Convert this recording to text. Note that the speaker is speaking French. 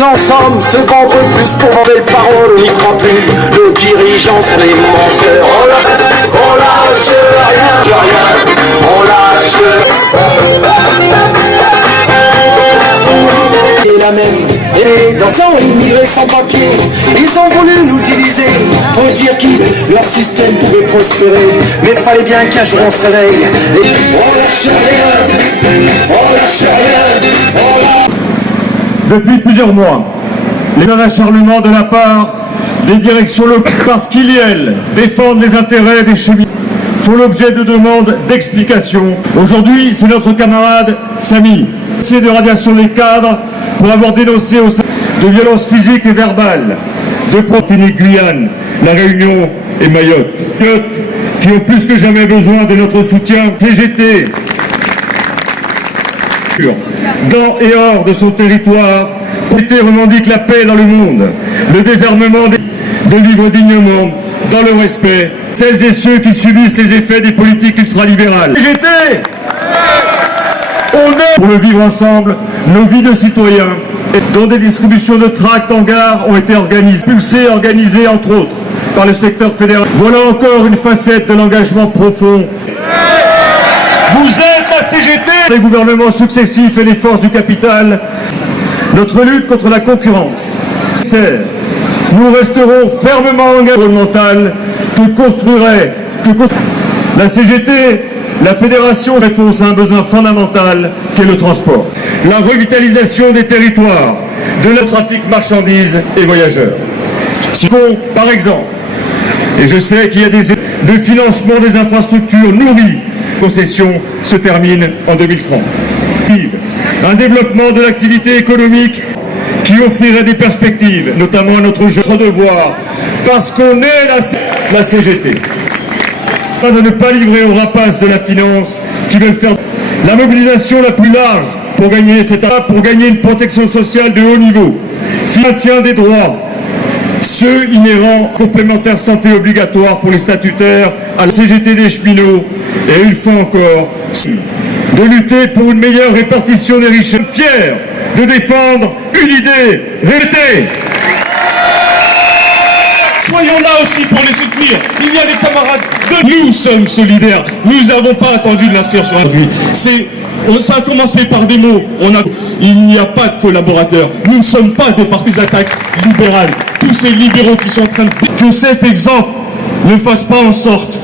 l'ensemble se vendre plus pour vendre les paroles, on n'y croit plus. Nos dirigeants sont des menteurs. On lâche rien, on lâche. Et la même, et dans un immigrés sans papier, ils ont voulu l'utiliser. Faut dire que leur système pouvait prospérer, mais fallait bien qu'un jour on se réveille. Et on lâche rien, on lâche rien, on lâche. Depuis plusieurs mois, les acharnements de la part des directions locales, parce qu'ils et elles défendent les intérêts des cheminots, font l'objet de demandes d'explications. Aujourd'hui, c'est notre camarade Samy, de radiation des cadres, pour avoir dénoncé au sein de violences physiques et verbales, de Proténie Guyane, La Réunion et Mayotte. Qui ont plus que jamais besoin de notre soutien. CGT, dans et hors de son territoire, CGT revendique la paix dans le monde, le désarmement de vivre dignement, dans le respect, celles et ceux qui subissent les effets des politiques ultralibérales. CGT, on est pour le vivre ensemble, nos vies de citoyens, dont des distributions de tracts en gare ont été organisées entre autres par le secteur fédéral. Voilà encore une facette de l'engagement profond. Vous êtes la CGT. Les gouvernements successifs et les forces du capital, notre lutte contre la concurrence. Nous resterons fermement engagés environnemental que construirait la CGT. La fédération répond à un besoin fondamental qui est le transport. La revitalisation des territoires, de le trafic marchandises et voyageurs. Par exemple, et je sais qu'il y a de financement des infrastructures nourries, concession se termine en 2030. Un développement de l'activité économique qui offrirait des perspectives, notamment à notre devoir, parce qu'on est la CGT. De ne pas livrer aux rapaces de la finance qui veulent faire la mobilisation la plus large pour gagner une protection sociale de haut niveau, maintien des droits, ceux inhérents complémentaires santé obligatoire pour les statutaires, à la CGT des cheminots, et une fois encore, de lutter pour une meilleure répartition des richesses. Fiers de défendre une idée répétée. Soyons là aussi pour les soutenir. Il y a les camarades de... Nous sommes solidaires. Nous n'avons pas attendu de l'inscrire sur un vie. Ça a commencé par des mots. Il n'y a pas de collaborateurs. Nous ne sommes pas des partis d'attaque libérales. Tous ces libéraux qui sont en train de... Que cet exemple ne fasse pas en sorte